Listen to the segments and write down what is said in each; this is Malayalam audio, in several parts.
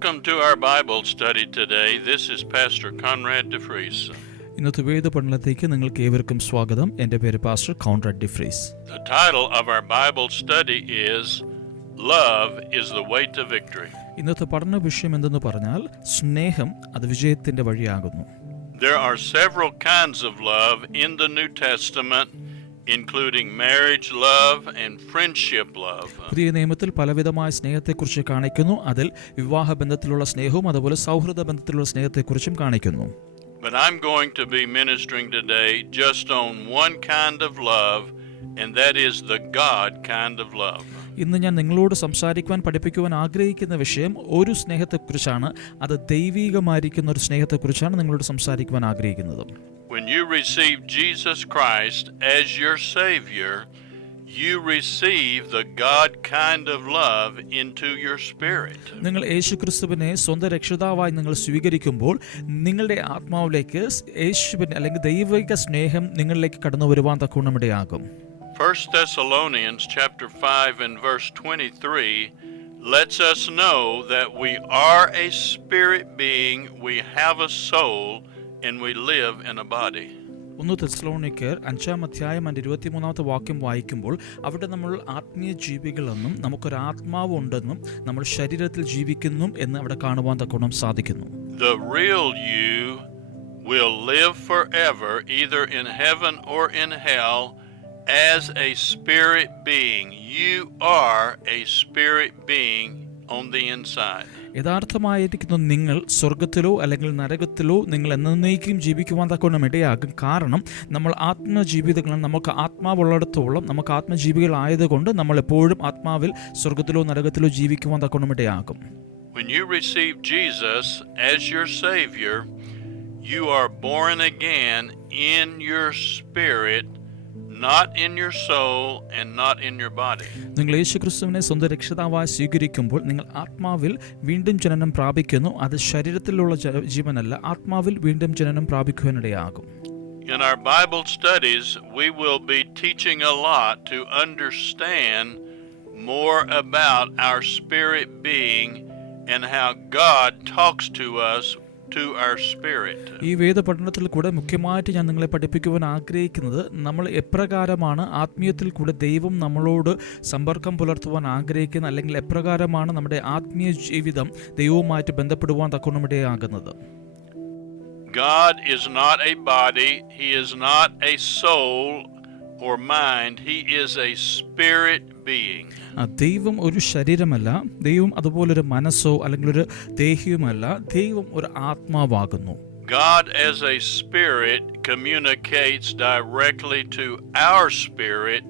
Welcome to our Bible study today. This is Pastor Conrad DeFries. ഇന്നത്തെ വേദപഠനത്തിലേക്ക് നിങ്ങൾക്ക് ഏവർക്കും സ്വാഗതം. എൻ്റെ പേര് pastor Conrad Defries. The title of our Bible study is Love is the Way to Victory. ഇന്നത്തെ പഠന വിഷയം എന്തെന്ന് പറഞ്ഞാൽ സ്നേഹം അത് വിജയത്തിന്റെ വഴിയാകുന്നു. There are several kinds of love in the New Testament, including marriage love and friendship love. പുതിയ നിയമത്തിൽ പലവിധമായ സ്നേഹത്തെക്കുറിച്ച് കാണിക്കുന്നു. അതിൽ വിവാഹ ബന്ധത്തിലുള്ള സ്നേഹവും അതുപോലെ സൗഹൃദ ബന്ധത്തിലുള്ള സ്നേഹത്തെക്കുറിച്ചും കാണിക്കുന്നു. But I'm going to be ministering today just on one kind of love, and that is the God kind of love. ഇന്ന് ഞാൻ നിങ്ങളോട് സംസാരിക്കുവാൻ പഠിപ്പിക്കുവാൻ ആഗ്രഹിക്കുന്ന വിഷയം ഒരു സ്നേഹത്തെക്കുറിച്ചാണ്. അത് ദൈവികമായിരിക്കുന്ന ഒരു സ്നേഹത്തെക്കുറിച്ചാണ് നിങ്ങളോട് സംസാരിക്കുവാൻ ആഗ്രഹിക്കുന്നത്. When you receive Jesus Christ as your Savior, you receive the God kind of love into your spirit. നിങ്ങൾ യേശുക്രിസ്തുവിനെ സ്വന്തം രക്ഷിതാവായി നിങ്ങൾ സ്വീകരിക്കുമ്പോൾ നിങ്ങളുടെ ആത്മാവിലേക്ക് യേശുവിനെ അല്ലെങ്കിൽ ദൈവിക സ്നേഹം നിങ്ങളിലേക്ക് കടന്നു വരുവാൻ തക്കവണ്ണം ഇടയാകും. 1 Thessalonians chapter 5 and verse 23 lets us know that we are a spirit being, we have a soul, and we live in a body. 1 തെസ്സലോനിക്കർ 5-ാം അധ്യായം 23-ാമത്തെ വാക്യം വായിക്കുമ്പോൾ അവിടെ നമ്മൾ ആത്മീയ ജീവികളെന്നും നമുക്കൊരു ആത്മാവ് ഉണ്ടെന്നും നമ്മൾ ശരീരത്തിൽ ജീവിക്കുന്നു എന്ന് അവിടെ കാണുവാൻ തക്കവണ്ണം സാധിക്കുന്നു. The real you will live forever either in heaven or in hell as a spirit being. You are a spirit being on the inside. യഥാർത്ഥമായിരിക്കുന്ന നിങ്ങൾ സ്വർഗത്തിലോ അല്ലെങ്കിൽ നരകത്തിലോ നിങ്ങൾ എന്നേക്കും ജീവിക്കുവാൻ തക്കവണ്ണം ഇടയാകും. കാരണം നമ്മൾ ആത്മജീവിതങ്ങളാണ്. നമുക്ക് ആത്മാവുള്ളിടത്തോളം നമുക്ക് ആത്മജീവികളായതുകൊണ്ട് നമ്മൾ എപ്പോഴും ആത്മാവിൽ സ്വർഗത്തിലോ നരകത്തിലോ ജീവിക്കുവാൻ തക്കവണ്ണം ഇടയാകും. When you receive Jesus as your Savior, you are born again in your spirit, not in your soul and not in your body. നിങ്ങൾ യേശുക്രിസ്തുവിനെ സ്വന്തം രക്ഷിതാവായി സ്വീകരിക്കുമ്പോൾ നിങ്ങൾ ആത്മാവിൽ വീണ്ടും ജനനം പ്രാപിക്കുന്നു. അത് ശരീരത്തിലുള്ള ജീവനല്ല, ആത്മാവിൽ വീണ്ടും ജനനം പ്രാപിക്കുവാനിടയാകും. In our Bible studies, we will be teaching a lot to understand more about our spirit being and how God talks to us to our spirit. ഈ വേദപഠനത്തിൽ കൂടെ മുഖ്യമായിട്ട് ഞാൻ നിങ്ങളെ പഠിപ്പിക്കുവാൻ ആഗ്രഹിക്കുന്നത് നമ്മൾ എപ്രകാരമാണ് ആത്മീയത്തിൽ കൂടെ ദൈവം നമ്മളോട് സമ്പർക്കം പുലർത്തുവാൻ ആഗ്രഹിക്കുന്ന അല്ലെങ്കിൽ എപ്രകാരമാണ് നമ്മുടെ ആത്മീയ ജീവിതം ദൈവവുമായിട്ട് ബന്ധപ്പെടുവാൻ തക്കവണ്ണമിടയാകുന്നത്. God is not a body, he is not a soul or mind, he is a spirit being. ദൈവം ഒരു ശരീരമല്ല, ദൈവം അതുപോലൊരു മനസ്സോ അല്ലെങ്കിൽ ഒരു ദേഹിയുമല്ല, ദൈവം ഒരു ആത്മാവാകുന്നു. God as a spirit communicates directly to our spirit,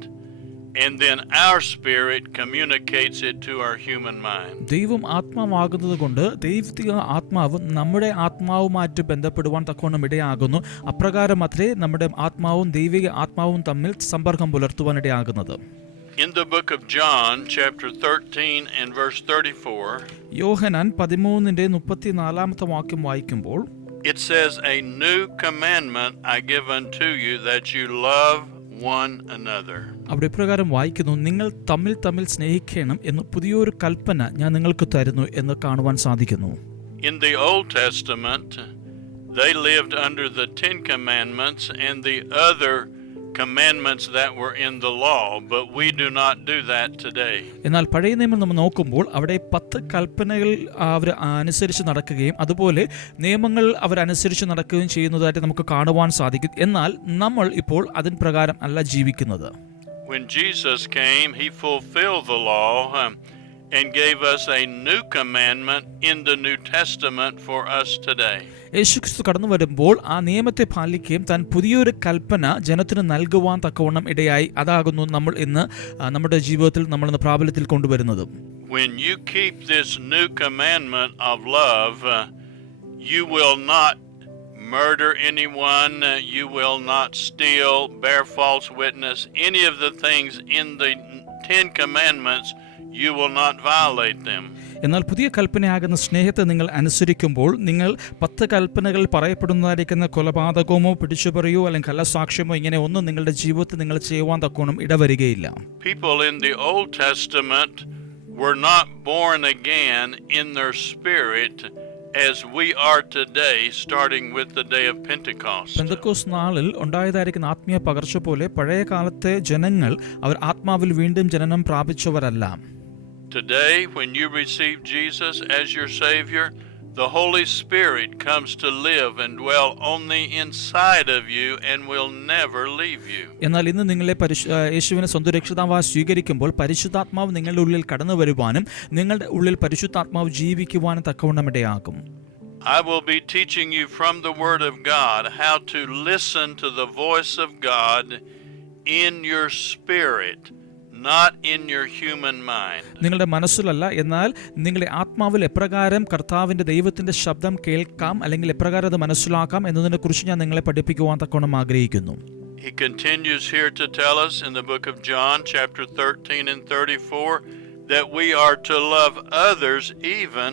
and then our spirit communicates it to our human mind. ദൈവം ആത്മാവാകുന്നത് കൊണ്ട് ദൈവിക ആത്മാവ് നമ്മുടെ ആത്മാവുമായിട്ട് ബന്ധപ്പെടുവാൻ തക്കവണ്ണം ഇടയാകുന്നു. അപ്രകാരം മാത്രമേ നമ്മുടെ ആത്മാവും ദൈവിക ആത്മാവും തമ്മിൽ സമ്പർക്കം പുലർത്തുവാൻ ഇടയാകുന്നത്. In the book of John, chapter 13 and verse 34, യോഹന്നാൻ 13:34 വാക്യം വായിക്കുമ്പോൾ it says, "A new commandment I give unto you, that you love one another." അവിടെ ഇപ്രകാരം വായിക്കുന്നു, നിങ്ങൾ തമ്മിൽ തമ്മിൽ സ്നേഹിക്കണം എന്ന് പുതിയൊരു കൽപ്പന ഞാൻ നിങ്ങൾക്ക് തരുന്നു എന്ന് കാണുവാൻ സാധിക്കുന്നു. In the Old Testament, they lived under the 10 commandments and the other commandments that were in the law, but we do not do that today. എന്നാൽ പഴയ നിയമം നമ്മൾ നോക്കുമ്പോൾ അവിടെ 10 കൽപ്പനകൾ അവർ അനുസരിച്ച് നടക്കുകയും അതുപോലെ നിയമങ്ങൾ അവർ അനുസരിച്ച് നടക്കുകയും ചെയ്യുന്നതായിട്ട് നമുക്ക് കാണുവാൻ സാധിക്കും. എന്നാൽ നമ്മൾ ഇപ്പോൾ അതിന് പ്രകാരം അല്ല ജീവിക്കുന്നത്. When Jesus came, he fulfilled the law and gave us a new commandment in the New Testament for us today. യേശുക്രിസ്തു കടന്നു വരുമ്പോൾ ആ നിയമത്തെ പാലിക്കുകയും താൻ പുതിയൊരു കൽപ്പന ജനത്തിന് നൽകുവാൻ തക്കവണ്ണം ഇടയായി. അതാകുന്നു നമ്മൾ ഇന്ന് നമ്മുടെ ജീവിതത്തിൽ നമ്മൾ ഇന്ന് പ്രാബല്യത്തിൽ കൊണ്ടുവരുന്നത്. When you keep this new commandment of love, you will not murder anyone, you will not steal, bear false witness, any of the things in the 10 commandments, you will not violate them. എന്നാൽ പുതിയ കൽപ്പനയാകുന്ന സ്നേഹത്തെ നിങ്ങൾ അനുസരിക്കുമ്പോൾ നിങ്ങൾ 10 കൽപ്പനകൾ പറയപ്പെടുന്നതായിരിക്കുന്ന കൊലപാതകമോ പിടിച്ചുപറിയോ അല്ലെങ്കിൽ കള്ളസാക്ഷ്യമോ ഇങ്ങനെ ഒന്നും നിങ്ങളുടെ ജീവിതത്തിൽ നിങ്ങൾ ചെയ്യുവാൻ തക്കോണം ഇടവരികയില്ല. People in the Old Testament were not born again in their spirit as we are today, starting with the day of Pentecost. Pentecost നാളിൽ ഉണ്ടായതായിരിക്കുന്ന ആത്മീയ പകർച്ച പോലെ പഴയ കാലത്തെ ജനങ്ങൾ അവർ ആത്മാവിൽ വീണ്ടും ജനനം പ്രാപിച്ചവരല്ല. Today, when you receive Jesus as your Savior, the Holy Spirit comes to live and dwell on the inside of you and will never leave you. എന്നാൽ ഇന്ന് നിങ്ങളെ യേശുവിനെ സ്വന്തം രക്ഷിതാവായി സ്വീകരിക്കുമ്പോൾ പരിശുദ്ധാത്മാവ് നിങ്ങളുടെ ഉള്ളിൽ കടന്നു വരുവാനും നിങ്ങളുടെ ഉള്ളിൽ പരിശുദ്ധാത്മാവ് ജീവിക്കുവാനും തക്കവണ്ണം ഇടയാകും. I will be teaching you from the Word of God how to listen to the voice of God in your spirit, not in your human mind. നിങ്ങളുടെ മനസ്സിലല്ല, എന്നാൽ നിങ്ങളുടെ ആത്മാവിൽ എപ്രകാരം കർത്താവിന്റെ ദൈവത്തിന്റെ ശബ്ദം കേൾക്കാം അല്ലെങ്കിൽ എപ്രകാരം അത് മനസ്സിലാക്കാം എന്നതിനെ കുറിച്ച് ഞാൻ നിങ്ങളെ പഠിപ്പിക്കുവാൻ തക്കവണ്ണം ആഗ്രഹിക്കുന്നു. He continues here to tell us in the book of John, chapter 13 and 34, that we are to love others even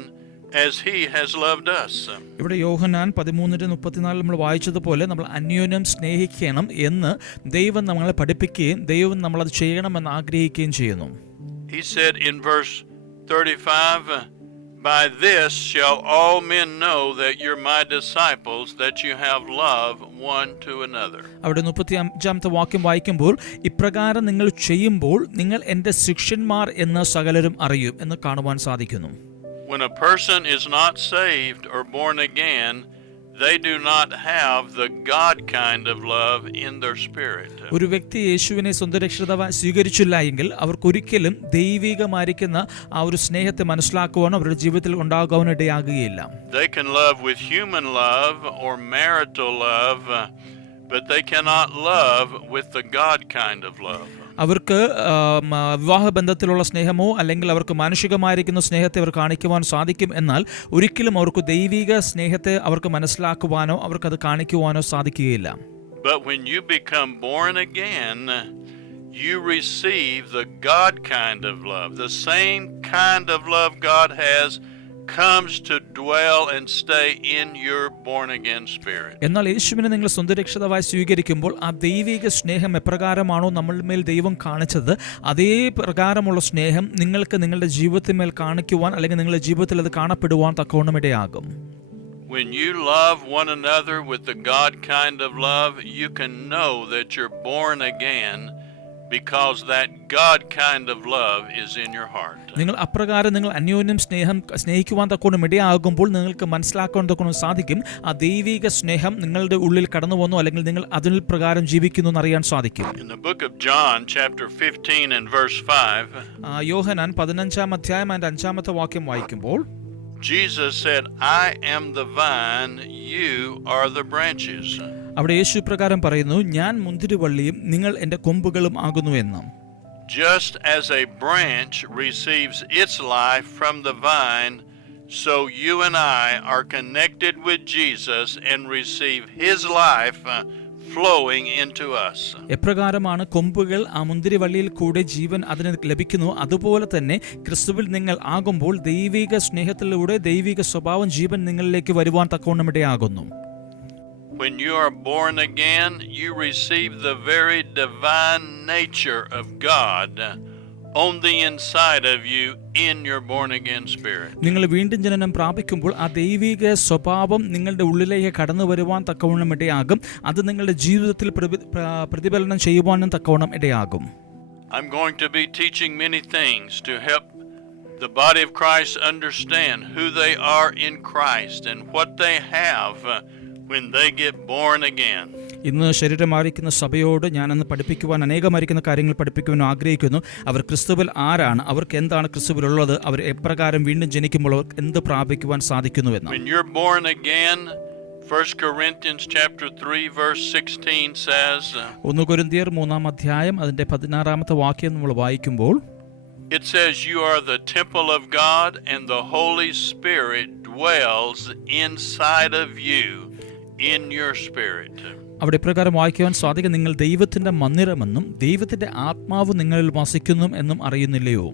as he has loved us. ഇവിടെ യോഹന്നാൻ 13:34 നമ്മൾ വായിച്ചതുപോലെ നമ്മൾ അന്യോന്യം സ്നേഹിക്കണം എന്ന് ദൈവം നമ്മളെ പഠിപ്പിക്കുകയും ദൈവം നമ്മളത് ചെയ്യണമെന്ന് ആഗ്രഹിക്കുകയും ചെയ്യുന്നു. He said in verse 35, by this shall all men know that you're my disciples, that you have love one to another. അവിടെ 35-ാമത്തെ വാക്യം വായിക്കുമ്പോൾ ഇപ്രകാരം നിങ്ങൾ ചെയ്യുമ്പോൾ നിങ്ങൾ എൻ്റെ ശിഷ്യന്മാർ എന്ന് സകലരും അറിയും എന്ന് കാണുവാൻ സാധിക്കുന്നു. When a person is not saved or born again, they do not have the God kind of love in their spirit. ഒരു വ്യക്തി യേശുവിനെ സ്വന്തം രക്ഷിതാവായി സ്വീകരിച്ചില്ല എങ്കിൽ അവർക്കൊരിക്കലും ദൈവികമായിരിക്കുന്ന ആ ഒരു സ്നേഹത്തെ മനസ്സിലാക്കുവാനോ അവരുടെ ജീവിതത്തിൽ ഉണ്ടാകാനോ ഇടയാകുകയില്ല. They can love with human love or marital love, but they cannot love with the God kind of love. അവർക്ക് വിവാഹബന്ധത്തിലുള്ള സ്നേഹമോ അല്ലെങ്കിൽ അവർക്ക് മാനുഷികമായിരിക്കുന്ന സ്നേഹത്തെ അവർ കാണിക്കുവാൻ സാധിക്കും, എന്നാൽ ഒരിക്കലും അവർക്ക് ദൈവിക സ്നേഹത്തെ അവർക്ക് മനസ്സിലാക്കുവാനോ അവർക്കത് കാണിക്കുവാനോ സാധിക്കുകയില്ല. But when you become born again, you receive the God kind of love. The same kind of love God has comes to dwell and stay in your born again spirit. എന്നാൽ യേശുവിനെ നിങ്ങൾ സ്വന്തം രക്ഷിതാവായി സ്വീകരിക്കുമ്പോൾ ആ ദൈവിക സ്നേഹം എപ്രകാരമാണോ നമ്മളുടെ മേൽ ദൈവം കാണിച്ചത് അതേ പ്രകാരമുള്ള സ്നേഹം നിങ്ങൾക്ക് നിങ്ങളുടെ ജീവിതത്തിന്മേൽ കാണിക്കുവാൻ അല്ലെങ്കിൽ നിങ്ങളുടെ ജീവിതത്തിൽ അത് കാണപ്പെടുവാൻ തക്കവണ്ണം ഇടയാകും. When you love one another with the God kind of love, you can know that you're born again, because that God kind of love is in your heart. നിങ്ങൾ അപ്രകാരം നിങ്ങൾ അന്യോന്യം സ്നേഹിക്കുവാൻ തക്കോണം ഇടയാകുമ്പോൾ നിങ്ങൾക്ക് മനസ്സിലാക്കാൻ തക്കോണം സാധിക്കും ആ ദൈവിക സ്നേഹം നിങ്ങളുടെ ഉള്ളിൽ കടന്നു വന്നു അല്ലെങ്കിൽ നിങ്ങൾ അതിൽ പ്രകാരം ജീവിക്കുന്നു എന്നറിയാൻ സാധിക്കും. In the book of John, chapter 15 and verse 5, യോഹന്നാൻ 15-ാം അധ്യായം അതിന്റെ 5-ാമത്തെ വാക്യം വായിക്കുമ്പോൾ Jesus said, I am the vine, you are the branches. അവിടെ യേശു പ്രകാരം പറയുന്നു, ഞാൻ മുന്തിരിവള്ളിയും നിങ്ങൾ എൻ്റെ കൊമ്പുകളും ആകുന്നു എന്ന്. Just as a branch receives its life from the vine, so you and I are connected with Jesus and receive his life flowing into us. എപ്രകാരമാണ് കൊമ്പുകൾ ആ മുന്തിരിവള്ളിയിൽ കൂടെ ജീവൻ അതിന് ലഭിക്കുന്നു, അതുപോലെ തന്നെ ക്രിസ്തുവിൽ നിങ്ങൾ ആകുമ്പോൾ ദൈവിക സ്നേഹത്തിലൂടെ ദൈവിക സ്വഭാവം ജീവൻ നിങ്ങളിലേക്ക് വരുവാൻ തക്കവണ്ണം ഇടയാകുന്നു. When you are born again, you receive the very divine nature of God on the inside of you in your born again spirit. നിങ്ങൾ വീണ്ടും ജനനം പ്രാപിക്കുമ്പോൾ ആ ദൈവിക സ്വഭാവം നിങ്ങളുടെ ഉള്ളിലേക്ക് കടന്നു വരുവാൻ തക്കവണ്ണം ഇടയാകും. അത് നിങ്ങളുടെ ജീവിതത്തിൽ പ്രതിഫലനം ചെയ്യുവാനും തക്കവണ്ണം ഇടയാകും. I'm going to be teaching many things to help the body of Christ understand who they are in Christ and what they have when they get born again. ഇന്ന് ശരീരമായിരിക്കുന്ന സഭയോട് ഞാനന്ന് പഠിപ്പിക്കുവാൻ അനേകമായിരിക്കുന്ന കാര്യങ്ങൾ പഠിപ്പിക്കുവാൻ ആഗ്രഹിക്കുന്നു. അവർ ക്രിസ്തുവിൽ ആരാണ്, അവർക്ക് എന്താണ് ക്രിസ്തുവിലുള്ളത്, അവർ എപ്രകാരം വീണ്ടും ജനിക്കുമ്പോൾ അവർക്ക് എന്ത് പ്രാപിക്കുവാൻ സാധിക്കുന്നുവെന്ന്. When you're born again, 1 Corinthians chapter 3 verse 16 says, 1 കൊരിന്ത്യർ 3-ാം അധ്യായം അതിന്റെ 16-ാമത്തെ വാക്യം നമ്മൾ വായിക്കുമ്പോൾ it says you are the temple of God and the Holy Spirit dwells inside of you in your spirit. അവിടെ പ്രകാരം വായിക്കുവാൻ സാധിക്കും, നിങ്ങൾ ദൈവത്തിന്റെ മന്ദിരമെന്നും ദൈവത്തിന്റെ ആത്മാവ് നിങ്ങളിൽ വസിക്കുന്നു എന്നും അറിയുന്നില്ലയോ?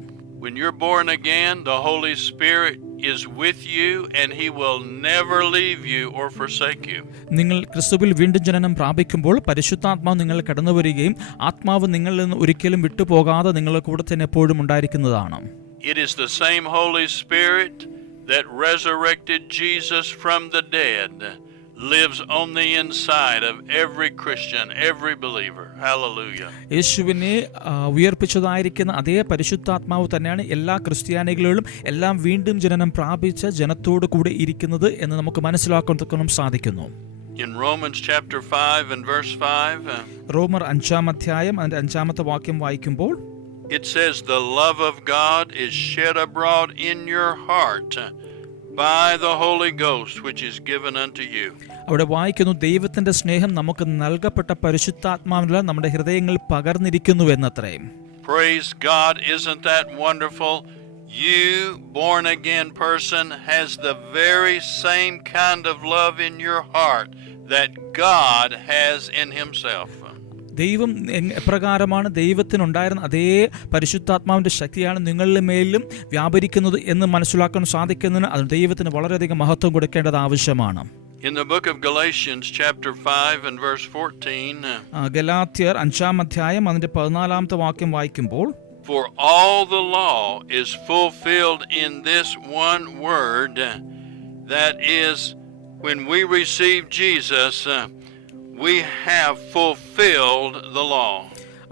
When you're born again, the Holy Spirit is with you and he will never leave you or forsake you. നിങ്ങൾ ക്രിസ്തുവിൽ വീണ്ടും ജനനം പ്രാപിക്കുമ്പോൾ പരിശുദ്ധാത്മാവ് നിങ്ങൾ കടന്നു വരികയും ആത്മാവ് നിങ്ങളിൽ നിന്ന് ഒരിക്കലും വിട്ടുപോകാതെ നിങ്ങളുടെ കൂടെ തന്നെ എപ്പോഴും ഉണ്ടായിരിക്കുന്നതാണ്. It is the same Holy Spirit that resurrected Jesus from the dead lives on the inside of every Christian, every believer. Hallelujah. യേശുവിനെ ഉയർപ്പിച്ചതായിരിക്കുന്ന അതേ പരിശുദ്ധാത്മാവ് തന്നെയാണ് എല്ലാ ക്രിസ്ത്യാനികളിലും എല്ലാം വീണ്ടും ജനനം പ്രാപിച്ച ജനത്തോടു കൂടെ ഇരിക്കുന്നത് എന്ന് നമുക്ക് മനസ്സിലാക്കാൻ സാധിക്കുന്നു. In Romans chapter 5 and verse 5, റോമർ 5-ാം അധ്യായം അതിന്റെ 5-ാമത്തെ വാക്യം വായിക്കുമ്പോൾ it says, "The love of God is shed abroad in your heart by the Holy Ghost which is given unto you." അവിടെ വായിക്കുന്നു, ദൈവത്തിന്റെ സ്നേഹം നമുക്ക് നൽകപ്പെട്ട പരിശുദ്ധാത്മാവിനാൽ നമ്മുടെ ഹൃദയങ്ങളിൽ പകർന്നിരിക്കുന്നു എന്നത്രേ. Praise God, isn't that wonderful? You, born again person, has the very same kind of love in your heart that God has in himself. ദൈവം എപ്രകാരമാണ് ദൈവത്തിനുണ്ടായിരുന്ന അതേ പരിശുദ്ധാത്മാവിന്റെ ശക്തിയാണ് നിങ്ങളുടെ മേലും വ്യാപരിക്കുന്നത് എന്ന് മനസ്സിലാക്കാൻ സാധിക്കുന്നതിന് അത് ദൈവത്തിന് വളരെയധികം മഹത്വം കൊടുക്കേണ്ടത് ആവശ്യമാണ്. In the book of Galatians chapter 5 and verse 14, ഗലാത്യർ 5-ാം അധ്യായം അതിന്റെ 14-ാമത്തെ വാക്യം വായിക്കുമ്പോൾ, "For all the law is fulfilled in this one word, that is, when we receive Jesus, we have fulfilled the law."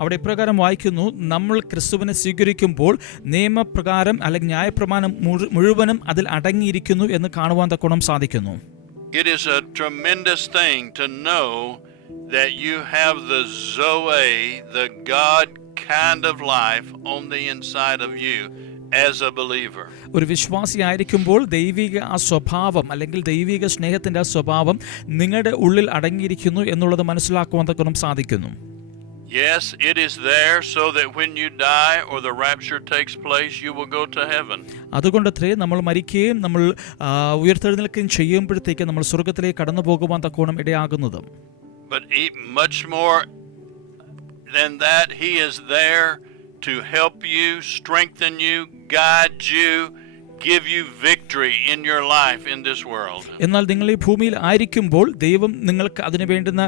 അവിടെ ഇപ്രകാരം വായിക്കുന്നു, നമ്മൾ ക്രിസ്തുവിനെ സ്വീകരിക്കുമ്പോൾ നിയമപ്രകാരം അല്ലെങ്കിൽ ന്യായപ്രമാണം മുഴുവനും അതിൽ അടങ്ങിയിരിക്കുന്നു എന്ന് കാണുവാൻ തക്കോണം സാധിക്കുന്നു. It is a tremendous thing to know that you have the Zoe, the God kind of life on the inside of you as a believer. ഒരു വിശ്വാസിയായിരിക്കുമ്പോൾ ദൈവിക ആ സ്വഭാവം അല്ലെങ്കിൽ ദൈവിക സ്നേഹത്തിന്റെ ആ സ്വഭാവം നിങ്ങളുടെ ഉള്ളിൽ അടങ്ങിയിരിക്കുന്നു എന്നുള്ളത് മനസ്സിലാക്കുവാൻ തക്കോണം സാധിക്കുന്നു. Yes, it is there so that when you die or the rapture takes place, you will go to heaven. അതുകൊണ്ടത്രേ നമ്മൾ മരിക്കുകയും നമ്മൾ ഉയർത്തെഴുന്നേൽക്കുകയും ചെയ്യുമ്പോഴത്തേക്ക് നമ്മൾ സ്വർഗ്ഗത്തിലേക്ക് കടന്നു പോകുവാൻ തക്കോണം ഇടയാകുന്നത്. But much more than that, he is there to help you, strengthen you, guide you, give you victory in your life in this world. എന്നാൽ നിങ്ങൾ ഈ ഭൂമിയിൽ ആയിരിക്കുമ്പോൾ ദൈവം നിങ്ങൾക്ക് അതിനു വേണ്ടുന്ന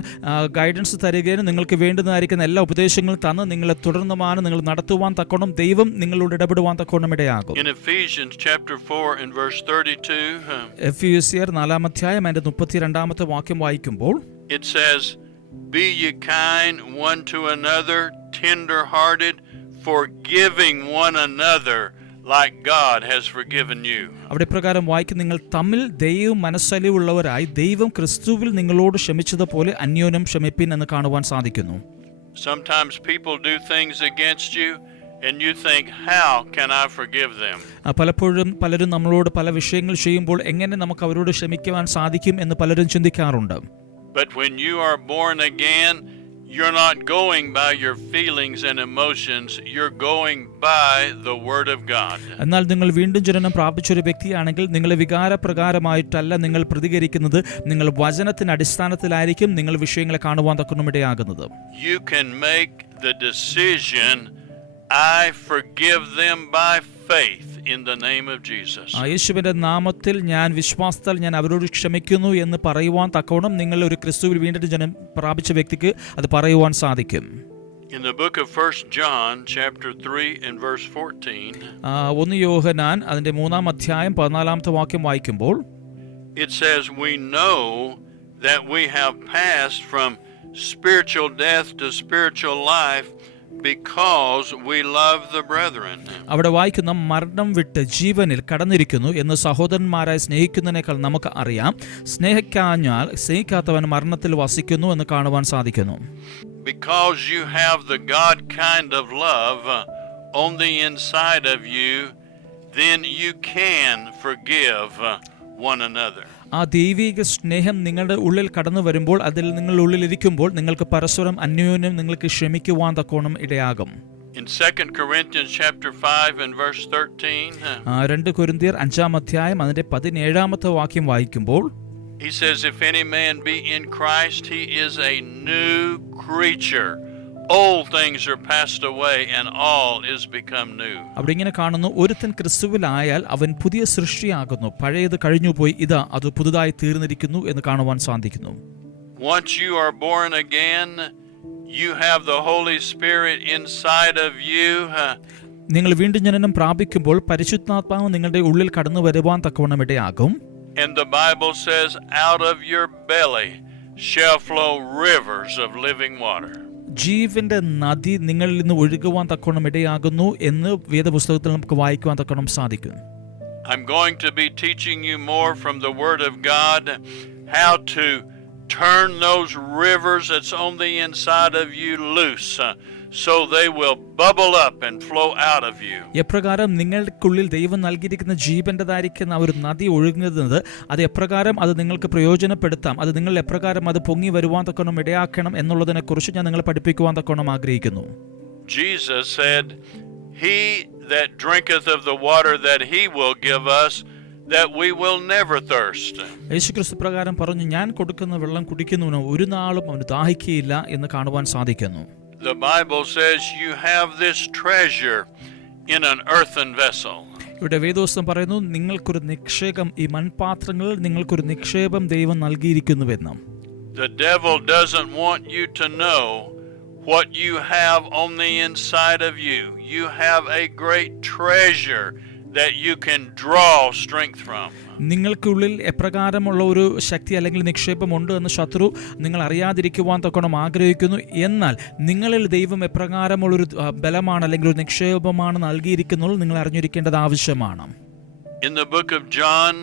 ഗൈഡൻസ് തരികയും നിങ്ങൾക്ക് വേണ്ടുന്നതായിരിക്കുന്ന എല്ലാ ഉപദേശങ്ങളും തന്ന് നിങ്ങളെ തുടർന്നുമാണ് നിങ്ങൾ നടത്തുവാൻ തക്കോണം ദൈവം നിങ്ങളോട് ഇടപെടുവാൻ തക്കോണം ഇടയാകും. In Ephesians chapter 4 and verse 32, എഫെസ്യർ 4-ാം അധ്യായം അതിന്റെ 32-ാമത്തെ വാക്യം വായിക്കുമ്പോൾ, it says, "Be ye kind one to another, tender-hearted, forgiving one another like God has forgiven you." അവിടെ പ്രകാരം വായിക്കും, നിങ്ങൾ തമ്മിൽ ദൈവം മനസ്സലിവുള്ളവരായി ദൈവം ക്രിസ്തുവിൽ നിങ്ങളോട് ക്ഷമിച്ചതുപോലെ അന്യോന്യം ക്ഷമിപ്പിൻ എന്ന് കാണുവാൻ സാധിക്കുന്നു. Sometimes people do things against you and you think, how can I forgive them? പലപ്പോഴും പലരും നമ്മളോട് പല വിഷയങ്ങൾ ചെയ്യുമ്പോൾ എങ്ങനെ നമുക്ക് അവരോട് ക്ഷമിക്കുവാൻ സാധിക്കും എന്ന് പലരും ചിന്തിക്കാറുണ്ട്. But when you are born again, you're not going by your feelings and emotions, you're going by the word of God. എന്നാൽ നിങ്ങൾ വീണ്ടും ജനനം പ്രാപിച്ചൊരു വ്യക്തിയാണെങ്കിൽ നിങ്ങളെ വികാരപ്രകാരമായിട്ടല്ല നിങ്ങൾ പ്രതികരിക്കുന്നത്, നിങ്ങൾ വചനത്തിന്റെ അടിസ്ഥാനത്തിലായിരിക്കും നിങ്ങൾ വിഷയങ്ങളെ കാണുവാൻ തക്കോണം ഇടയാകുന്നത്. You can make the decision, I forgive them by faith in the name of Jesus. യേശുവിന്റെ നാമത്തിൽ ഞാൻ വിശ്വാസത്താൽ ഞാൻ അവരോട് ക്ഷമിക്കുന്നു എന്ന് പറയുവാൻ തക്കോണം നിങ്ങൾ ഒരു ക്രിസ്തുവിൽ വീണ്ടും ജനം പ്രാപിച്ച വ്യക്തിക്ക് അത് പറയുവാൻ സാധിക്കും. In the book of 1 John chapter 3 and verse 14, 1 യോഹന്നാൻ അതിന്റെ 3-ാം അധ്യായം 14-ാമത്തെ വാക്യം വായിക്കുമ്പോൾ, it says, "We know that we have passed from spiritual death to spiritual life because we love the brethren." അവിടെ വായിക്കുന്ന, മരണം വിട്ട് ജീവനിൽ കടന്നിരിക്കുന്നു എന്ന് സഹോദരന്മാരായി സ്നേഹിക്കുന്നതിനേക്കാൾ നമുക്ക് അറിയാം, സ്നേഹിക്കാത്തവൻ മരണത്തിൽ വസിക്കുന്നു എന്ന് കാണുവാൻ സാധിക്കുന്നു. Because you have the God kind of love on the inside of you, then you can forgive one another. ആ ദൈവിക സ്നേഹം നിങ്ങളുടെ ഉള്ളിൽ കടന്നു വരുമ്പോൾ, അതിൽ നിങ്ങളുടെ ഉള്ളിലിരിക്കുമ്പോൾ നിങ്ങൾക്ക് പരസ്പരം അന്യോന്യം നിങ്ങൾക്ക് ക്ഷമിക്കുവാൻ തക്കോണം ഇടയാകും. In 2 Corinthians chapter 5 and verse 13, 2 കൊരിന്ത്യർ 5-ാം അധ്യായം അതിന്റെ 17-ാമത്തെ വാക്യം വായിക്കുമ്പോൾ, he says, "If any man be in Christ, he is a new creature. Old things are passed away and all is become new." അവിടെ ഇങ്ങനെ കാണുന്നു, ഒരുത്തൻ ക്രിസ്തുവിലായാൽ അവൻ പുതിയ സൃഷ്ടിയാകുന്നു, പഴയത് കഴിഞ്ഞുപോയി, ഇതാ അത് പുതുതായി തീർന്നിരിക്കുന്നു എന്ന് കാണുവാൻ സാധിക്കുന്നു. Once you are born again, you have the Holy Spirit inside of you. നിങ്ങൾ വീണ്ടും ജനനം പ്രാപിക്കുമ്പോൾ പരിശുദ്ധാത്മാവ് നിങ്ങളുടെ ഉള്ളിൽ കടന്നു വരുവാൻ തക്കവണ്ണം ഇടയാകും. And the Bible says, out of your belly shall flow rivers of living water. ജീവന്റെ നദി നിങ്ങളിൽ നിന്ന് ഒഴുകുവാൻ തക്കവണ്ണം ഇടയാകുന്നു എന്ന് വേദപുസ്തകത്തിൽ നമുക്ക് വായിക്കുവാൻ തക്കവണ്ണം സാധിക്കും. I'm going to be teaching you more from the Word of God how to turn those rivers that's on the inside of you loose so they will bubble up and flow out of you. എപ്രകാരം നിങ്ങൾക്കുള്ളിൽ ദൈവം നൽകിയിരിക്കുന്ന ജീവന്റേതായിരിക്കുന്ന ഒരു നദി ഒഴുകുന്നത് അത് എപ്രകാരം അത് നിങ്ങൾക്ക് പ്രയോജനപ്പെടുത്താം, അത് നിങ്ങൾ എപ്രകാരം അത് പൊങ്ങി വരുവാൻ തക്കവണ്ണം ഇടയാക്കണം എന്നുള്ളതിനെ കുറിച്ച് ഞാൻ നിങ്ങളെ പഠിപ്പിക്കുവാൻ തക്കവണ്ണം ആഗ്രഹിക്കുന്നു. Jesus said, "He that drinketh of the water that he will give us, that we will never thirst." യേശുക്രിസ്തു പ്രകാരം പറഞ്ഞു, ഞാൻ കൊടുക്കുന്ന വെള്ളം കുടിക്കുന്നവന് ഒരു നാളും അവന് ദാഹിക്കുകയില്ല എന്ന് കാണുവാൻ സാധിക്കുന്നു. The Bible says you have this treasure in an earthen vessel. ഇവിടെ വേദോസ്തം പറയുന്നു, നിങ്ങൾക്കൊരു നിക്ഷേപം, ഈ മൺപാത്രങ്ങളിൽ നിങ്ങൾക്കൊരു നിക്ഷേപം ദൈവം നൽകിയിരിക്കുന്നുവെന്ന്. The devil doesn't want you to know what you have on the inside of you. You have a great treasure that you can draw strength from. നിങ്ങൾക്കുള്ളിൽ എപ്രകാരമുള്ള ഒരു ശക്തി അല്ലെങ്കിൽ നിക്ഷേപമുണ്ട് എന്ന് ശത്രു നിങ്ങൾ അറിയാതിരിക്കുവാൻ തക്കോണം ആഗ്രഹിക്കുന്നു. എന്നാൽ നിങ്ങളിൽ ദൈവം എപ്രകാരമുള്ളൊരു ബലമാണ് അല്ലെങ്കിൽ ഒരു നിക്ഷേപമാണ് നൽകിയിരിക്കുന്നത് നിങ്ങൾ അറിഞ്ഞിരിക്കേണ്ടത് ആവശ്യമാണ്. In the book of John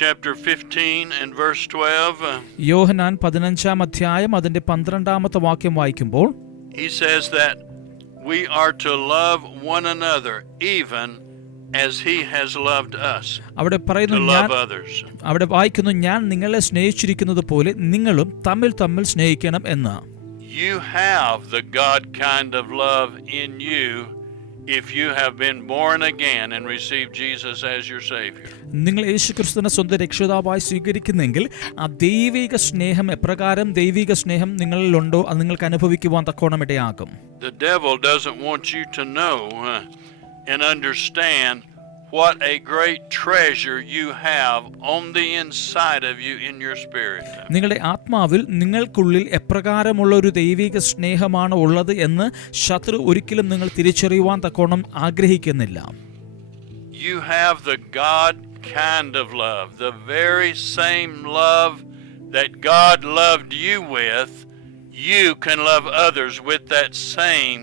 chapter 15 and verse 12, യോഹന്നാൻ 15-ാം അധ്യായം അതിന്റെ 12-ാമത്തെ വാക്യം വായിക്കുമ്പോൾ he says that we are to love one another even as he has loved us. അവിടെ പറയുന്നു, അവിടെ വായിക്കുന്നു, ഞാൻ നിങ്ങളെ സ്നേഹിച്ചിരിക്കുന്നത് പോലെ നിങ്ങളും തമ്മിൽ സ്നേഹിക്കണം എന്ന്. You have the God kind of love in you if you have been born again and received Jesus as your Savior. നിങ്ങൾ യേശുക്രിസ്തുവിനെ സ്വന്തം രക്ഷിതാവായി സ്വീകരിക്കുന്നെങ്കിൽ ആ ദൈവിക സ്നേഹം എപ്രകാരം ദൈവിക സ്നേഹം നിങ്ങളിലുണ്ടോ അത് നിങ്ങൾക്ക് അനുഭവിക്കുവാൻ തക്കോണം ഇടയാകും. The devil doesn't want you to know and understand what a great treasure you have on the inside of you in your spirit. നിങ്ങളുടെ ആത്മാവിൽ നിങ്ങൾക്കുള്ളിൽ എപ്രകാരമുള്ള ഒരു ദൈവിക സ്നേഹമാണ് ഉള്ളത് എന്ന് ശത്രു ഒരിക്കലും നിങ്ങൾ തിരിച്ചറിയുവാൻ തക്കോണം ആഗ്രഹിക്കുന്നില്ല. You have the God kind of love, the very same love that God loved you with. You can love others with that same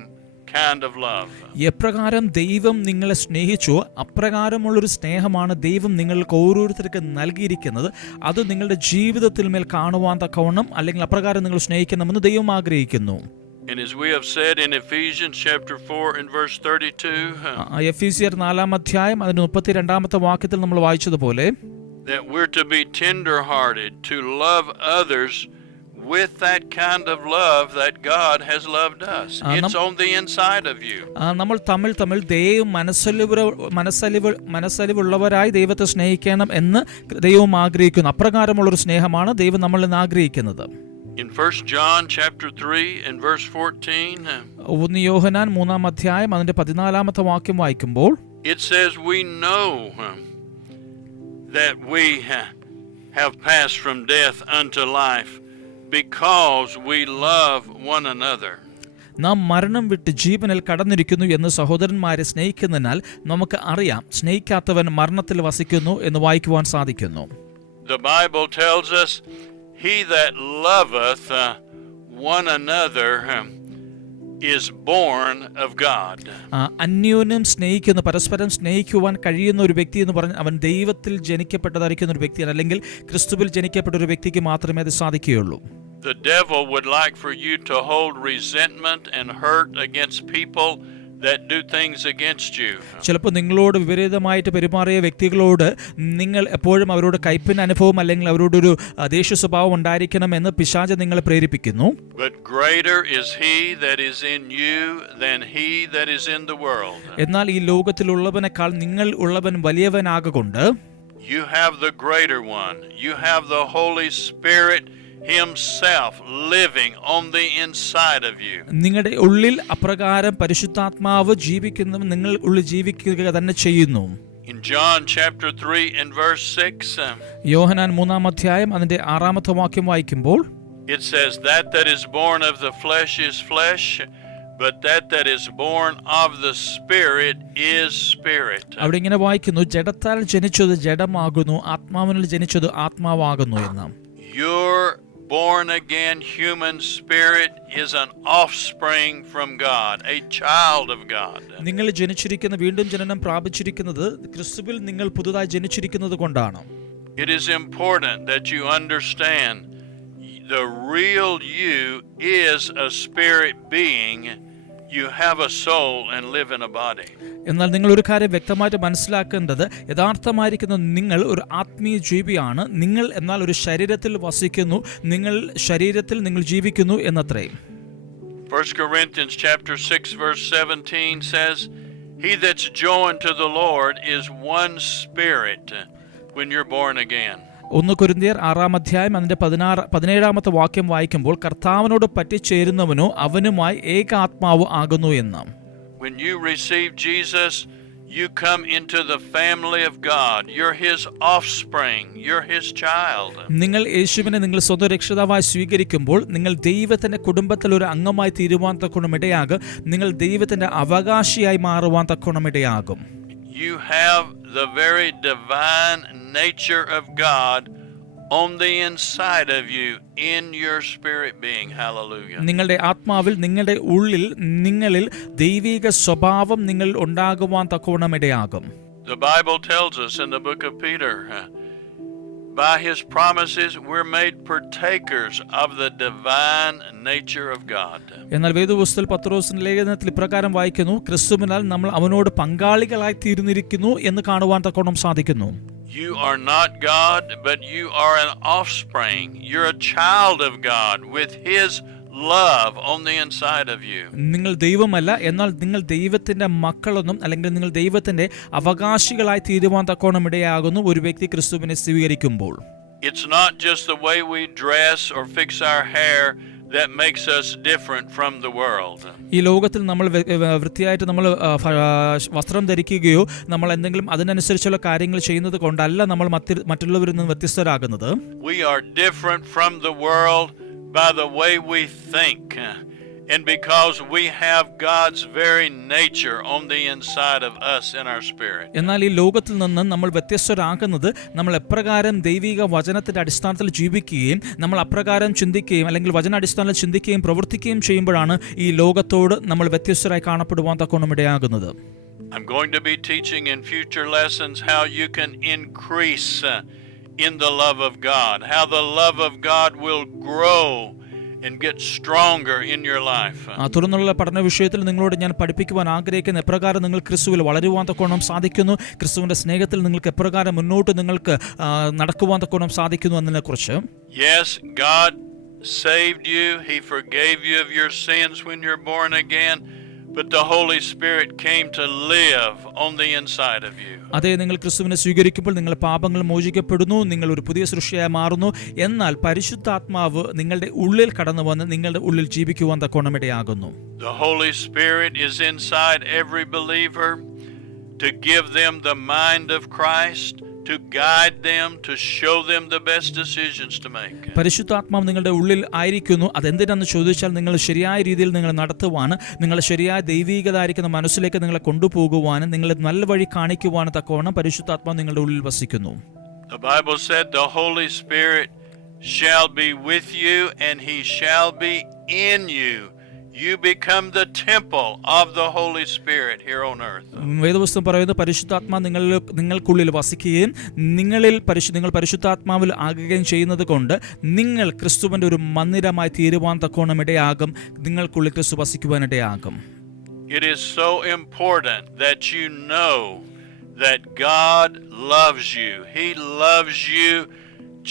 kind of love. എപ്രകാരം ദൈവം നിങ്ങളെ സ്നേഹിച്ചോ അപ്രകാരമുള്ളൊരു സ്നേഹമാണ് ദൈവം നിങ്ങൾക്ക് ഓരോരുത്തർക്ക് നൽകിയിരിക്കുന്നത്. അത് നിങ്ങളുടെ ജീവിതത്തിൽ മേൽ കാണുവാൻ തക്കവണ്ണം അല്ലെങ്കിൽ അപ്രകാരം നിങ്ങൾ സ്നേഹിക്കണമെന്ന് ദൈവം ആഗ്രഹിക്കുന്നു. And as we have said in Ephesians chapter 4 and verse 32, എഫീസിയർ 4-ാം അധ്യായം അതിന്റെ 32-ാമത്തെ വാക്യത്തിൽ നമ്മൾ വായിച്ചതുപോലെ that we're to be tender-hearted, to love others with that kind of love that God has loved us. It's on the inside of you. നമ്മൾ തമ്മിൽ ദൈവം മനസ്സലിവുള്ളവരായി ദൈവത്തെ സ്നേഹിക്കണം എന്ന് ദൈവം ആഗ്രഹിക്കുന്നു. അപ്രകാരമുള്ളൊരു സ്നേഹമാണ് ദൈവം നമ്മളിൽ നിന്ന് ആഗ്രഹിക്കുന്നത്. In 1 John chapter 3 and verse 14, 1 യോഹന്നാൻ 3-ാം അധ്യായം അതിന്റെ 14-ാമത്തെ വാക്യം വായിക്കുമ്പോൾ it says we know that we have passed from death unto life because we love one another. നാം മരണം വിട്ട് ജീവനിൽ കടന്നിരിക്കുന്നു എന്ന് സഹോദരന്മാരെ സ്നേഹിക്കുന്നതിനാൽ നമുക്ക് അറിയാം സ്നേഹിക്കാത്തവൻ മരണത്തിൽ വസിക്കുന്നു എന്ന് വായിക്കുവാൻ സാധിക്കുന്നു. The Bible tells us he that loveth one another is born of God. അന്യോന്യം സ്നേഹിക്കുന്ന പരസ്പരം സ്നേഹിക്കുവാൻ കഴിയുന്ന ഒരു വ്യക്തി എന്ന് പറഞ്ഞാൽ അവൻ ദൈവത്തിൽ ജനിക്കപ്പെട്ടതായിരിക്കുന്ന ഒരു വ്യക്തിയാണ്, അല്ലെങ്കിൽ ക്രിസ്തുവിൽ ജനിക്കപ്പെട്ട ഒരു വ്യക്തിക്ക് മാത്രമേ അത് സാധിക്കുകയുള്ളൂ. The devil would like for you to hold resentment and hurt against people that do things against you. ചിലപ്പോൾ നിങ്ങളോട് വിപരീതമായിട്ട് പെരുമാറിയ വ്യക്തികളോട് നിങ്ങൾ എപ്പോഴും അവരോട് കയ്പിന് അനുഭവം അല്ലെങ്കിൽ അവരോടൊരു ദേഷ്യ സ്വഭാവം ഉണ്ടായിരിക്കണം എന്ന് പിശാച് നിങ്ങളെ പ്രേരിപ്പിക്കുന്നു. But greater is he that is in you than he that is in the world. എന്നാൽ ഈ ലോകത്തിലുള്ളവനേക്കാൾ നിങ്ങൾ ഉള്ളവൻ വലിയവനാകൊണ്ട് You have the greater one. You have the Holy Spirit himself living on the inside of you. നിങ്ങളുടെ ഉള്ളിൽ അപ്രകാരം പരിശുദ്ധാത്മാവ് ജീവിക്കുന്നു, നിങ്ങൾ ഉള്ളിൽ ജീവിക്കുക തന്നെ ചെയ്യുന്നു. In John chapter 3 and verse 6, യോഹന്നാൻ 3-ാം അധ്യായം അതിന്റെ 6-ാമത്തെ വാക്യം വായിക്കുമ്പോൾ it says that is born of the flesh is flesh, but that is born of the Spirit is spirit. അവിടെ ഇങ്ങനെ വായിക്കുന്നു, ജഡത്താൽ ജനിച്ചത് ജഡമാകുന്നു, ആത്മാവിനാൽ ജനിച്ചത് ആത്മാവാകുന്നു എന്ന്. Your born again human spirit is an offspring from God, a child of God. നിങ്ങൾ ജനിച്ചിരിക്കുന്ന, വീണ്ടും ജനനം പ്രാപിച്ചിരിക്കുന്നത് ക്രിസ്തുവിൽ നിങ്ങൾ പുതുതായി ജനിച്ചിരിക്കുന്നത് കൊണ്ടാണ്. It is important that you understand the real you is a spirit being. You have a soul and live in a body. എന്നാൽ നിങ്ങൾ ഒരു കാര്യം വ്യക്തമായിട്ട് മനസ്സിലാക്കേണ്ടത്, യഥാർത്ഥമായിരിക്കുന്ന നിങ്ങൾ ഒരു ആത്മീയ ജീവിയാണ്. നിങ്ങൾ എന്നാൽ ഒരു ശരീരത്തിൽ വസിക്കുന്നു, നിങ്ങൾ ശരീരത്തിൽ നിങ്ങൾ ജീവിക്കുന്നു എന്നത്രേ. 1 Corinthians chapter 6 verse 17 says, "He that's joined to the Lord is one spirit when you're born again." 1 കൊരിന്ത്യർ 6 അധ്യായം അതിന്റെ 17 വാക്യം വായിക്കുമ്പോൾ, കർത്താവിനോട് പറ്റിച്ചേരുന്നവനോ അവനുമായി ഏക ആത്മാവ് ആകുന്നു എന്ന്. When you receive Jesus, you come into the family of God. You're his offspring. You're his child. നിങ്ങൾ യേശുവിനെ നിങ്ങൾ സ്വന്തം രക്ഷിതാവായി സ്വീകരിക്കുമ്പോൾ നിങ്ങൾ ദൈവത്തിന്റെ കുടുംബത്തിൽ ഒരു അംഗമായി തീരുവാൻ തക്കോണം ഇടയാകും. നിങ്ങൾ ദൈവത്തിന്റെ അവകാശിയായി മാറുവാൻ തക്കോണം ഇടയാകും. You have the very divine nature of God on the inside of you in your spirit being. Hallelujah. നിങ്ങളുടെ ആത്മാവിൽ, നിങ്ങളുടെ ഉള്ളിൽ, നിങ്ങളിൽ ദൈവിക സ്വഭാവം നിങ്ങൾ ഉണ്ടാകുവാൻ തക്കവണ്ണം ഇടയാകും. The Bible tells us in the book of Peter, by his promises we're made partakers of the divine nature of God. എന്നാൽ വേദപുസ്തകത്തിൽ പത്രോസിന്റെ ലേഖനത്തിൽ ഇപ്രകാരം വായിക്കുന്നു, ക്രിസ്തുവിനാൽ നമ്മൾ അവനോട് പങ്കാളികളായി തീർന്നിരിക്കുന്നു എന്ന് കാണുവാൻ തക്കവണ്ണം സാധിക്കുന്നു. You are not God, but you are an offspring. You're a child of God with his love on the inside of you. നിങ്ങൾ ദൈവമല്ല, എന്നാൽ നിങ്ങൾ ദൈവത്തിന്റെ മക്കളൊന്നും അല്ലെങ്കിൽ നിങ്ങൾ ദൈവത്തിന്റെ അവകാശികളായി തീരുവാൻ തക്കോണം ഇടയാകുന്നു ഒരു വ്യക്തി ക്രിസ്തുവിനെ സ്വീകരിക്കുമ്പോൾ. It's not just the way we dress or fix our hair that makes us different from the world. ഈ ലോകത്തിൽ നമ്മൾ വൃത്തിയായിട്ട് നമ്മൾ വസ്ത്രം ധരിക്കുകയോ നമ്മൾ എന്തെങ്കിലും അതിനനുസരിച്ചുള്ള കാര്യങ്ങൾ ചെയ്യുന്നത് കൊണ്ടല്ല നമ്മൾ മറ്റുള്ളവരിൽ നിന്ന് വ്യത്യസ്തരാകുന്നത്. We are different from the world by the way we think, and because we have God's very nature on the inside of us in our spirit. എന്നാൽ ഈ ലോകത്തിൽ നിന്ന് നമ്മൾ വ്യത്യസ്തരാകുന്നത് നമ്മൾ എപ്രകാരം ദൈവിക വചനത്തിന്റെ അടിസ്ഥാനത്തിൽ ജീവിക്കുകയും നമ്മൾ അപ്രകാരം ചിന്തിക്കുകയും അല്ലെങ്കിൽ വചനാടിസ്ഥാനത്തിൽ ചിന്തിക്കുകയും പ്രവർത്തിക്കുകയും ചെയ്യുമ്പോഴാണ് ഈ ലോകത്തോട് നമ്മൾ വ്യത്യസ്തരായി കാണപ്പെടുവാൻ തക്കോണം ഇടയാകുന്നത്. I'm going to be teaching in future lessons how you can increase in the love of God, how the love of God will grow and get stronger in your life. തുടർന്നുള്ള പഠന വിഷയത്തിൽ നിങ്ങളോട് ഞാൻ പഠിപ്പിക്കുവാൻ ആഗ്രഹിക്കുന്ന എപ്രകാരം നിങ്ങൾ ക്രിസ്തുവിൽ വളരുവാൻ തക്കോണം സാധിക്കുന്നു, ക്രിസ്തുവിന്റെ സ്നേഹത്തിൽ നിങ്ങൾക്ക് എപ്രകാരം മുന്നോട്ട് നിങ്ങൾക്ക് നടക്കുവാൻ തക്കോണം സാധിക്കുന്നു എന്നതിനെക്കുറിച്ച്. Yes, God saved you. He forgave you of your sins when you're born again. But the Holy Spirit came to live on the inside of you. അതെ, നിങ്ങൾ ക്രിസ്തുവിനെ സ്വീകരിക്കുമ്പോൾ നിങ്ങൾ പാപങ്ങൾ മോചിക്കപ്പെടുന്നു, നിങ്ങൾ ഒരു പുതിയ സൃഷ്ടിയായി മാറുന്നു. എന്നാൽ പരിശുദ്ധാത്മാവ് നിങ്ങളുടെ ഉള്ളിൽ കടന്നു വന്ന് നിങ്ങളുടെ ഉള്ളിൽ ജീവിക്കുവാൻ തക്കോണം ഇടയാകുന്നു. The Holy Spirit is inside every believer to give them the mind of Christ, to guide them, to show them the best decisions to make. പരിശുദ്ധാത്മാവ് നിങ്ങളുടെ ഉള്ളിൽ ആയിരിക്കുന്നു. അതെന്തിനാണെന്ന് ചോദിച്ചാൽ നിങ്ങൾ ശരിയായ രീതിയിൽ നിങ്ങൾ നടത്തുവാൻ, നിങ്ങൾ ശരിയായ ദൈവികതായിരിക്കുന്ന മനസ്സിലേക്ക് നിങ്ങളെ കൊണ്ടുപോകുവാനും നിങ്ങളെ നല്ല വഴി കാണിക്കുവാനും തക്കവണ്ണം പരിശുദ്ധാത്മാവ് നിങ്ങളുടെ ഉള്ളിൽ വസിക്കുന്നു. The Bible said the Holy Spirit shall be with you and he shall be in you. You become the temple of the Holy Spirit here on earth. വേദപുസ്തകം പറയുന്നത് പരിശുദ്ധാത്മാവ് നിങ്ങൾക്കുള്ളിൽ വസിക്കുകയും നിങ്ങൾ പരിശുദ്ധാത്മാവിൽ ആകുകയും ചെയ്യുന്നത് കൊണ്ട് നിങ്ങൾ ക്രിസ്തുവിന്റെ ഒരു മന്ദിരമായി തീരുവാൻ തക്കോണം ഇടയാകും, നിങ്ങൾക്കുള്ളിൽ ക്രിസ്തു വസിക്കുവാൻ ഇടയാകും. It is so important that you know that God loves you. He loves you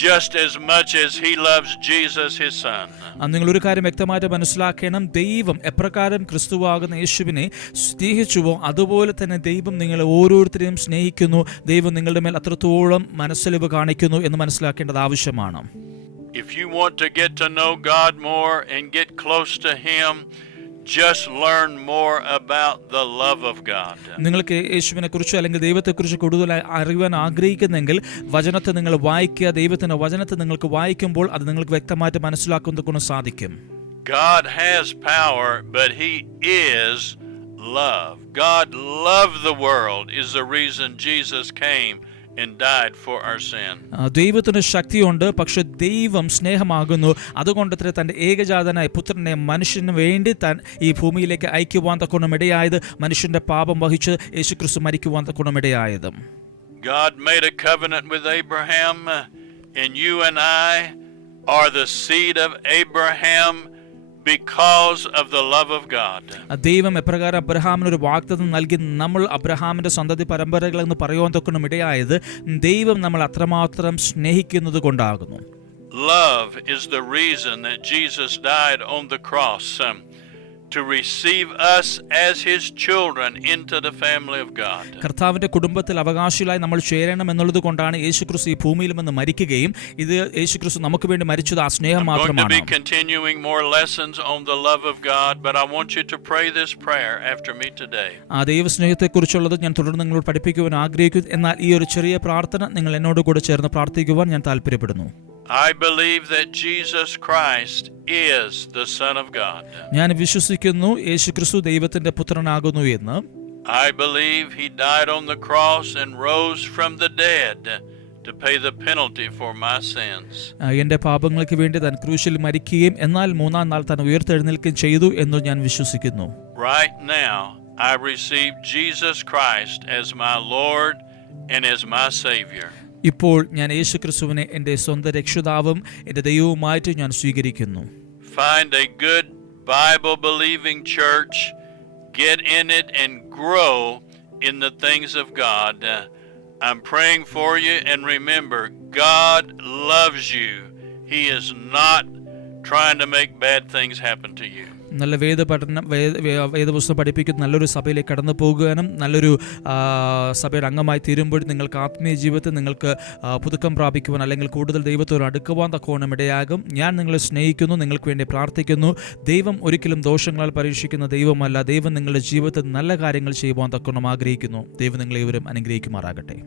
just as much as he loves Jesus his son. നിങ്ങൾ ഒരു കാര്യം വ്യക്തമായിട്ട് മനസ്സിലാക്കണം, ദൈവം എപ്രകാരം ക്രിസ്തുവാകുന്ന യേശുവിനെ സ്നേഹിച്ചുവോ അതുപോലെ തന്നെ ദൈവം നിങ്ങളെ ഓരോരുത്തരെയും സ്നേഹിക്കുന്നു. ദൈവം നിങ്ങളുടെ മേൽ അത്രത്തോളം മനസ്സലിവ് കാണിക്കുന്നു എന്ന് മനസ്സിലാക്കേണ്ടത് ആവശ്യമാണ്. If you want to get to know God more and get close to him, just learn more about the love of God. നിങ്ങൾക്ക് യേശുവിനെ കുറിച്ച് അല്ലെങ്കിൽ ദൈവത്തെക്കുറിച്ച് കൂടുതൽ അറിയാൻ ആഗ്രഹിക്കുന്നെങ്കിൽ വചനത്തെ നിങ്ങൾ വായിക്കുക. ദൈവത്തിന്റെ വചനത്തെ നിങ്ങൾക്ക് വായിക്കുമ്പോൾ അത് നിങ്ങൾക്ക് വ്യക്തമായിട്ട് മനസ്സിലാക്കുന്നത് കൊണ്ട് സാധിക്കും. God has power, but He is love. God loved the world is the reason Jesus came and died for our sin. ദൈവത്തിന് ശക്തിയുണ്ട്, പക്ഷെ ദൈവം സ്നേഹമാകുന്നു. അതുകൊണ്ട് തന്റെ ഏകജാതനായ പുത്രനെ മനുഷ്യന് വേണ്ടി താൻ ഈ ഭൂമിയിലേക്ക് അയക്കുവാൻ തക്കോണം ഇടയായത്, മനുഷ്യന്റെ പാപം വഹിച്ച് യേശുക്രിസ്തു മരിക്കുവാൻ തക്കോണം ഇടയായത്. God made a covenant with Abraham, and you and I are the seed of Abraham because of the love of God. ദൈവം എപ്രകാരം അബ്രഹാമിന് ഒരു വാഗ്ദത്തം നൽകി നമ്മൾ അബ്രഹാമിന്റെ സന്തതി പരമ്പരകൾ എന്ന് പറയുവാൻ തക്കണം ഇടയായത്, ദൈവം നമ്മൾ അത്രമാത്രം സ്നേഹിക്കുന്നത് കൊണ്ടാകുന്നു. Love is the reason that Jesus died on the cross, to receive us as His children into the family of God. കർത്താവിന്റെ കുടുംബത്തിൽ അവകാശികളായി നമ്മൾ ചേരണം എന്നുള്ളത് കൊണ്ടാണ് യേശുക്രിസ്തു ഈ ഭൂമിയിൽ വന്ന് മരിക്കുകയും ഇത് യേശുക്രിസ്തു നമുക്ക് വേണ്ടി മരിച്ചത് ആ സ്നേഹം മാത്രമാണ്. I'm going to be continuing more lessons on the love of God, but I want you to pray this prayer after me today. ആ ദൈവസ്നേഹത്തെക്കുറിച്ചുള്ളത് ഞാൻ തുടർന്ന് നിങ്ങളോട് പഠിപ്പിക്കുവാൻ ആഗ്രഹിക്കുന്നു. എന്നാൽ ഈ ഒരു ചെറിയ പ്രാർത്ഥന നിങ്ങൾ എന്നോട് കൂടെ ചേർന്ന് പ്രാർത്ഥിക്കുവാൻ ഞാൻ താല്പര്യപ്പെടുന്നു. I believe that Jesus Christ is the Son of God. ഞാൻ വിശ്വസിക്കുന്നു യേശുക്രിസ്തു ദൈവത്തിന്റെ പുത്രനാകുന്നു എന്ന്. I believe He died on the cross and rose from the dead to pay the penalty for my sins. എൻ്റെ പാപങ്ങൾക്ക് വേണ്ടി താൻ ക്രൂശിൽ മരിക്കുകയും എന്നാൽ മൂന്നാം നാൾ താൻ ഉയർത്തെഴുന്നേൽക്കുകയും ചെയ്തു എന്ന് ഞാൻ വിശ്വസിക്കുന്നു. Right now, I receive Jesus Christ as my Lord and as my Savior. ഇപ്പോൾ ഞാൻ യേശുക്രിസ്തുവിനെ എൻ്റെ സ്വന്തം രക്ഷിതാവും എൻ്റെ ദൈവവുമായിട്ട് ഞാൻ സ്വീകരിക്കുന്നു. Find a good Bible-believing church, get in it and grow in the things of God. I'm praying for you, and remember, God loves you. He is not trying to make bad things happen to you. നല്ല വേദപുസ്തകം പഠിപ്പിക്കുന്ന നല്ലൊരു സഭയിലേക്ക് കടന്നു പോകുവാനും നല്ലൊരു സഭയുടെ അംഗമായി തീരുമ്പോൾ നിങ്ങൾക്ക് ആത്മീയ ജീവിതത്തിൽ നിങ്ങൾക്ക് പുതുക്കം പ്രാപിക്കുവാൻ അല്ലെങ്കിൽ കൂടുതൽ ദൈവത്തോട് അടുക്കുവാൻ തക്കവണ്ണം ഇടയാകും. ഞാൻ നിങ്ങളെ സ്നേഹിക്കുന്നു, നിങ്ങൾക്ക് വേണ്ടി പ്രാർത്ഥിക്കുന്നു. ദൈവം ഒരിക്കലും ദോഷങ്ങളാൽ പരീക്ഷിക്കുന്ന ദൈവമല്ല. ദൈവം നിങ്ങളുടെ ജീവിതത്തിൽ നല്ല കാര്യങ്ങൾ ചെയ്യുവാൻ തക്കവണ്ണം ആഗ്രഹിക്കുന്നു. ദൈവം നിങ്ങളെ ഇവരും അനുഗ്രഹിക്കുമാറാകട്ടെ.